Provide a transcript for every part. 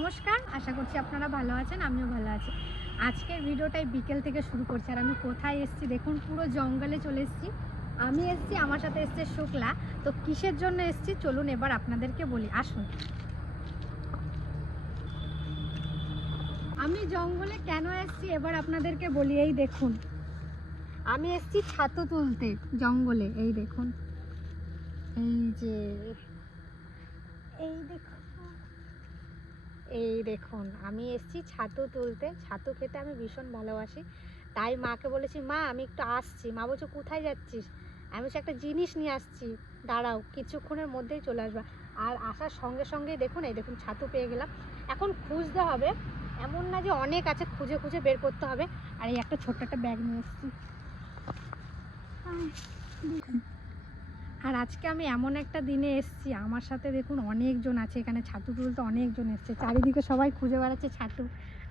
নমস্কার, আশা করছি আপনারা ভালো আছেন, আমিও ভালো আছি। আজকের ভিডিওটাই বিকেল থেকে শুরু করছি। আর আমি কোথায় এসেছি দেখুন, পুরো জঙ্গলে চলে এসেছি। আমি এসেছি, আমার সাথে এসছে শুক্লা। তো কিসের জন্য এসেছি চলুন এবার আপনাদেরকে বলি, আসুন। আমি জঙ্গলে কেন এসেছি এবার আপনাদেরকে বলি। এই দেখুন, আমি এসেছি ছাতু তুলতে জঙ্গলে। এই দেখুন, এই দেখুন আমি এসেছি ছাতু তুলতে। ছাতু খেতে আমি ভীষণ ভালোবাসি, তাই মাকে বলেছি, মা আমি একটু আসছি। মা বলছে কোথায় যাচ্ছিস? আমি বলছি একটা জিনিস নিয়ে আসছি, দাঁড়াও, কিছুক্ষণের মধ্যেই চলে আসবা। আর আসার সঙ্গে সঙ্গেই দেখুন, এই দেখুন ছাতু পেয়ে গেলাম। এখন খুঁজতে হবে, এমন না যে অনেক আছে, খুঁজে খুঁজে বের করতে হবে। আর এই একটা ছোট্ট একটা ব্যাগ নিয়ে এসেছি। আর আজকে আমি এমন একটা দিনে এসেছি, আমার সাথে দেখুন অনেকজন আছে এখানে, ছাতু তুলতে অনেকজন এসছে। চারিদিকে সবাই খুঁজে বেড়াচ্ছে ছাতু,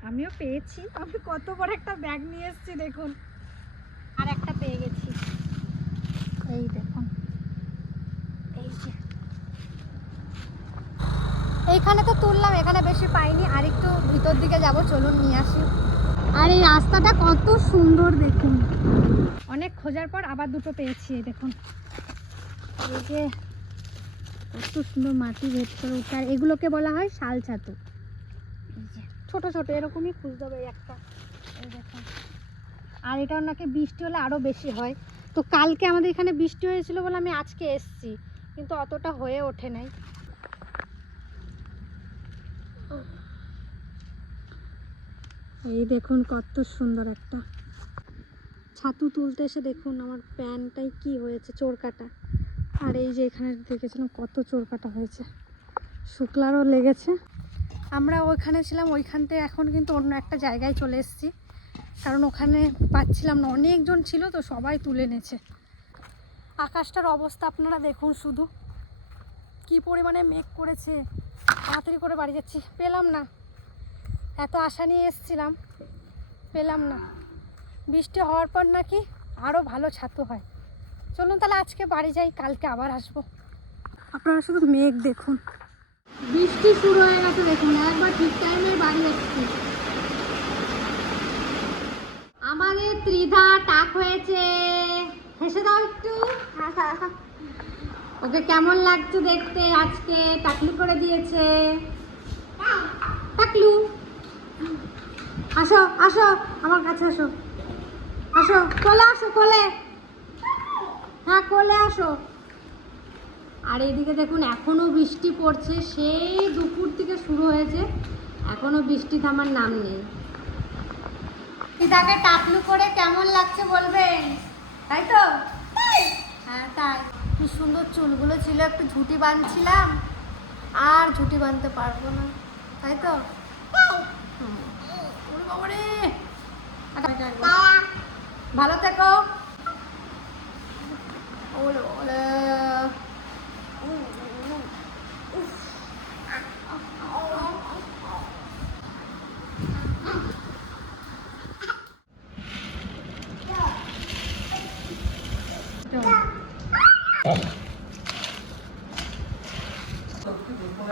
আমিও পেয়েছি। আমি কত বড় একটা ব্যাগ নিয়ে এসেছি দেখুন, আর একটা পেয়ে গেছি। এই দেখুন, এই যে এইখানে তো তুললাম, এখানে বেশি পাইনি, আর একটু ভিতর দিকে যাব, চলুন নিয়ে আসি। আর এই রাস্তাটা কত সুন্দর দেখুন, অনেক খোঁজার পর আবার দুটো পেয়েছি। এই দেখুন, এই যে কত সুন্দর মাটি ভেদ করে উঠে। আর এগুলোকে বলা হয় শাল ছাতু। এই যে ছোট ছোট এরকমই খুঁজতে হবে একটা। এই দেখুন, আর এটাও নাকি বৃষ্টি হলে আরও বেশি হয়। তো কালকে আমাদের এখানে বৃষ্টি হয়েছিল বলে আমি আজকে এসেছি, কিন্তু অতটা হয়ে ওঠে নাই। এই দেখুন কত সুন্দর একটা ছাতু তুলতে এসে দেখুন আমার প্যান্টটাই কি হয়েছে, চোরকাটা। আর এই যে এখানে দেখেছিলাম কত চোরকাটা হয়েছে, শুক্লারও লেগেছে। আমরা ওইখানে ছিলাম, ওইখান থেকে এখন কিন্তু অন্য একটা জায়গায় চলে এসেছি, কারণ ওখানে পাচ্ছিলাম না, অনেকজন ছিল তো সবাই তুলে এনেছে। আকাশটার অবস্থা আপনারা দেখুন, শুধু কি পরিমাণে মেঘ করেছে। তাড়াতাড়ি করে বাড়ি যাচ্ছি, পেলাম না, এত আশা নিয়ে এসেছিলাম, পেলাম না। বৃষ্টি হওয়ার পর নাকি আরও ভালো ছাতু হয়। চলুন তাহলে আজকে বাড়ি যাই, কালকে আবার আসবো। আপনারা শুধু মেঘ দেখুন, বৃষ্টি শুরু হয়ে গেছে দেখুন, একবার ঠিক টাইমে বাড়ি যাচ্ছি। আমাদের ত্রিধা টাক হয়েছে, হেসে দাও একটু। ওকে কেমন লাগছে দেখতে, আজকে টাকলু করে দিয়েছে। টাকলু আসো আসো, আমার কাছে আসো, আসো কোলে, আসো কোলে, হ্যাঁ কোলে আসো। আর এইদিকে দেখুন এখনো বৃষ্টি পড়ছে, সেই দুপুর থেকে শুরু হয়েছে, এখনো বৃষ্টি থামার নাম নেই। দিদাকে টাকলু করে কেমন লাগছে বলবেন, তাই তো? হ্যাঁ তাই। কি সুন্দর চুলগুলো ছিল, একটু ঝুঁটি বাঁধছিলাম, আর ঝুঁটি বাঁধতে পারবো না, তাই তো? ভালো থেকো। ওলে ওলে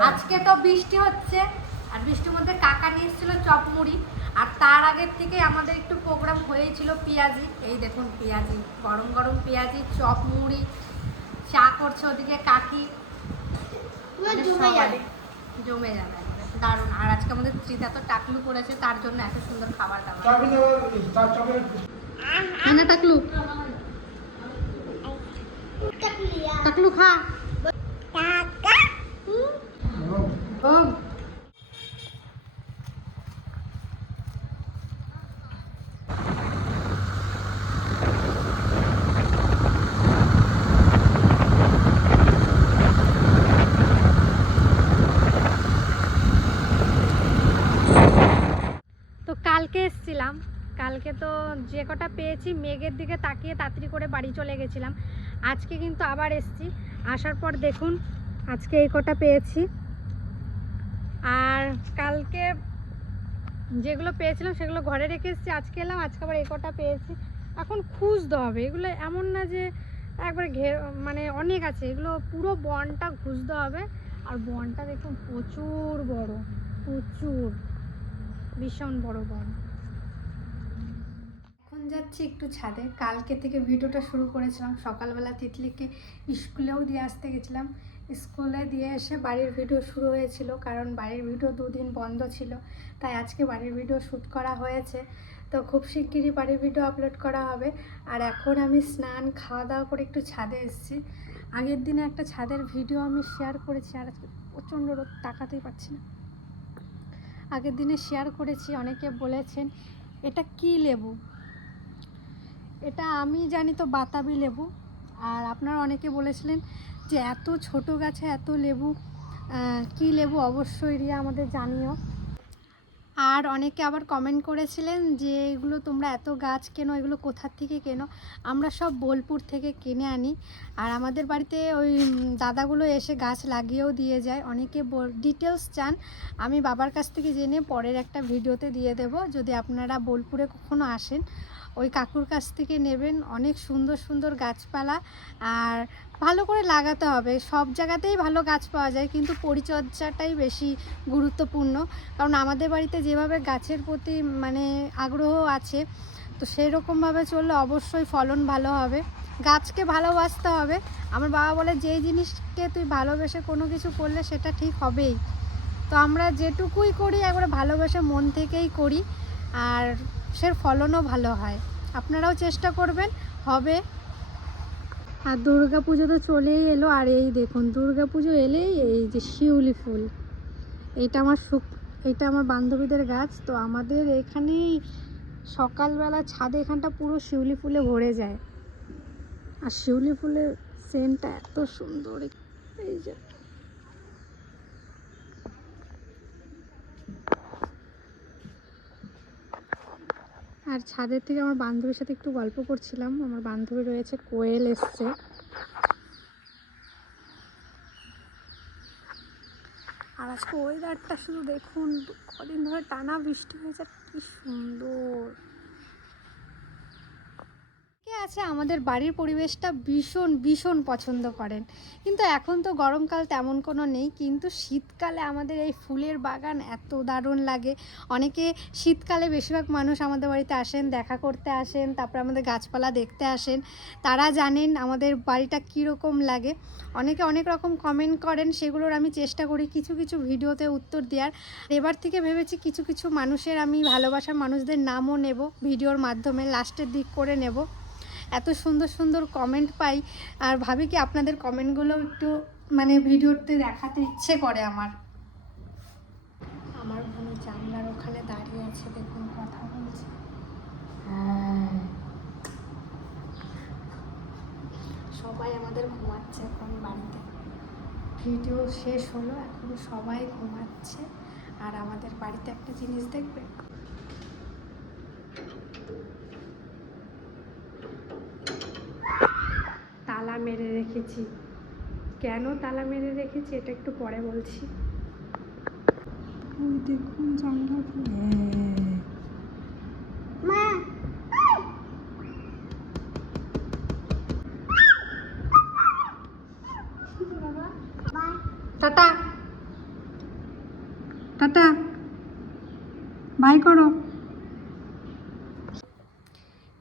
আজকে তো বৃষ্টি হচ্ছে, আর বৃষ্টির মধ্যে কাকা নিয়ে এসেছিল চপ মুড়ি। আর তার আগের থেকে আমাদের একটু প্রোগ্রাম হয়েছিল পেঁয়াজি। এই দেখুন পেঁয়াজি, গরম গরম পেঁয়াজি, চপ মুড়ি, চা করছে ওদিকে কাকি, জমে যাবে দারুণ। আর আজকে আমাদের ত্রিধা তো টাকলু করেছে, তার জন্য এত সুন্দর খাবার দাবার। না টাকলু, টাকলু খা। তো কালকে এসেছিলাম, কালকে তো যে কটা পেয়েছি মেঘের দিকে তাকিয়ে তাড়াতাড়ি করে বাড়ি চলে গেছিলাম। আজকে কিন্তু আবার এসেছি, আসার পর দেখুন আজকে এই কটা পেয়েছি। আর কালকে যেগুলো পেয়েছিলাম সেগুলো ঘরে রেখে এসেছি, আজকে এলাম, আজকে আবার এই কটা পেয়েছি। এখন খুঁজতে হবে, এগুলো এমন না যে একবারে মানে অনেক আছে, এগুলো পুরো বনটা খুঁজতে হবে। আর বনটা দেখুন প্রচুর বড়, প্রচুর, ভীষণ বড় বন। এখন যাচ্ছি একটু ছাদে। কালকে থেকে ভিডিওটা শুরু করেছিলাম, সকালবেলা তিতলিকে স্কুলেও দিয়ে আসতে গেছিলাম। স্কুলে দিয়ে এসে বাড়ির ভিডিও শুরু হয়েছিল, কারণ বাড়ির ভিডিও 2 দিন বন্ধ ছিল, তাই আজকে বাড়ির ভিডিও শ্যুট করা হয়েছে। তো খুব শিগগিরই বাড়ির ভিডিও আপলোড করা হবে। আর এখন আমি স্নান খাওয়া দাওয়া করে একটু ছাদে এসেছি। আগের দিনে একটা ছাদের ভিডিও আমি শেয়ার করেছি, আর আজকে প্রচণ্ড রোদ, তাকাতেই পারছি না। আগের দিনে শেয়ার করেছি, অনেকে বলেছেন এটা কি লেবু। এটা আমি জানি তো বাতাবি লেবু। আর আপনারা অনেকে বলেছিলেন যে এত ছোট গাছে এত লেবু, কি লেবু, অবশ্যই রিয়া আমাদের জানিও। আর অনেকে আবার কমেন্ট করেছিলেন যে এগুলো তোমরা এত গাছ কেনো, এগুলো কোথার থেকে কেনো। আমরা সব বোলপুর থেকে কিনে আনি। আর আমাদের বাড়িতে ওই দাদাগুলো এসে গাছ লাগিয়েও দিয়ে যায়। অনেকে ডিটেলস চান, আমি বাবার কাছ থেকে জেনে পরের একটা ভিডিওতে দিয়ে দেব। যদি আপনারা বোলপুরে কখনো আসেন, ওই কাকুর কাছ থেকে নেবেন। অনেক সুন্দর সুন্দর গাছপালা, আর ভালো করে লাগাতে হবে। সব জায়গাতেই ভালো গাছ পাওয়া যায়, কিন্তু পরিচর্যাটাই বেশি গুরুত্বপূর্ণ। কারণ আমাদের বাড়িতে যেভাবে গাছের প্রতি মানে আগ্রহ আছে, তো সেই রকমভাবে চললে অবশ্যই ফলন ভালো হবে। গাছকে ভালোবাসতে হবে। আমার বাবা বলে যেই জিনিসকে তুই ভালোবেসে কোনো কিছু করলে সেটা ঠিক হবেই। তো আমরা যেটুকুই করি একবারে ভালোবেসে মন থেকেই করি, আর সে ফলনও ভালো হয়। আপনারাও চেষ্টা করবেন, হবে। আর দুর্গা পুজো তো চলেই এলো। আর এই দেখুন, দুর্গা পুজো এলেই এই যে শিউলি ফুল, এইটা আমার বান্ধবীদের গাছ। তো আমাদের এখানেই সকালবেলা ছাদে এখানটা পুরো শিউলি ফুলে ভরে যায়। আর শিউলি ফুলের সেন্টটা এত সুন্দর, এই যে আর ছাদের থেকে আমার বান্ধবীর সাথে একটু গল্প করছিলাম। আমার বান্ধবী রয়েছে, কোয়েল এসছে। আর আজকে ওয়েদারটা শুধু দেখুন, কদিন ধরে টানা বৃষ্টি হয়েছে, কি সুন্দর। কে আছে আমাদের বাড়ির পরিবেশটা ভীষণ ভীষণ পছন্দ করেন, কিন্তু এখন তো গরমকাল তেমন কোনো নেই, কিন্তু শীতকালে আমাদের এই ফুলের বাগান এত দারুণ লাগে। অনেকে শীতকালে বেশিরভাগ মানুষ আমাদের বাড়িতে আসেন, দেখা করতে আসেন, তারপর আমাদের গাছপালা দেখতে আসেন। তারা জানেন আমাদের বাড়িটা কীরকম লাগে। অনেকে অনেক রকম কমেন্ট করেন, সেগুলোর আমি চেষ্টা করি কিছু কিছু ভিডিওতে উত্তর দেওয়ার। এবার থেকে ভেবেছি কিছু কিছু মানুষের আমি ভালোবাসার মানুষদের নামও নেব ভিডিওর মাধ্যমে, লাস্টের দিক করে নেব। এত সুন্দর সুন্দর কমেন্ট পাই, আর ভাবি কি আপনাদের কমেন্টগুলো একটু মানে ভিডিওতে দেখাতে ইচ্ছে করে আমার। আমার বোন জানলার ওখানে দাঁড়িয়ে আছে, দেখুন কথা বলছে। সবাই আমাদের ঘুমাচ্ছে এখন বাড়িতে। ভিডিও শেষ হলো, এখন সবাই ঘুমাচ্ছে। আর আমাদের বাড়িতে একটা জিনিস দেখবে, তালা মেরে রেখেছি। কেন তালা মেরে রেখেছি এটা একটু পরে বলছি। ওই দেখুন জানলা মা, টাটা টাটা, বাই করো।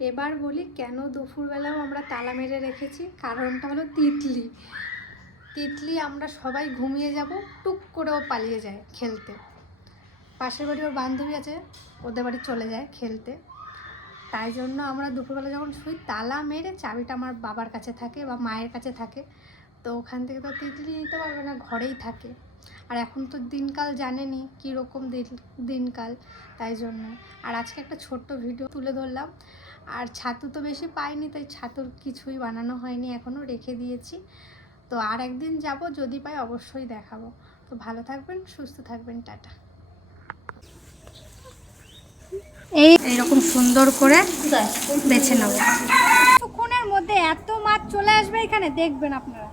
এবার বলি কেন দুপুরবেলাও আমরা তালা মেরে রেখেছি। কারণটা হলো তিতলি আমরা সবাই ঘুমিয়ে যাব, টুক করেও পালিয়ে যায় খেলতে। পাশের বাড়ি ওর বান্ধবী আছে, ওদের বাড়ি চলে যায় খেলতে। তাই জন্য আমরা দুপুরবেলা যখন শুই, তালা মেরে চাবিটা আমার বাবার কাছে থাকে বা মায়ের কাছে থাকে। তো ওখান থেকে তো তিতলি নিতে পারবে না, ঘরেই থাকে। আর এখন তো দিনকাল জানেনই কীরকম দিনকাল, তাই জন্য। আর আজকে একটা ছোট্ট ভিডিও তুলে ধরলাম। আর ছাতু তো বেশি পাইনি, তাই ছাতুর কিছুই বানানো হয়নি, এখনও রেখে দিয়েছি। তো আর একদিন যাব, যদি পাই অবশ্যই দেখাবো। তো ভালো থাকবেন, সুস্থ থাকবেন, টাটা। এইরকম সুন্দর করে বেছে নেব। কিছুক্ষণের মধ্যে এত মাছ চলে আসবে এখানে, দেখবেন আপনারা।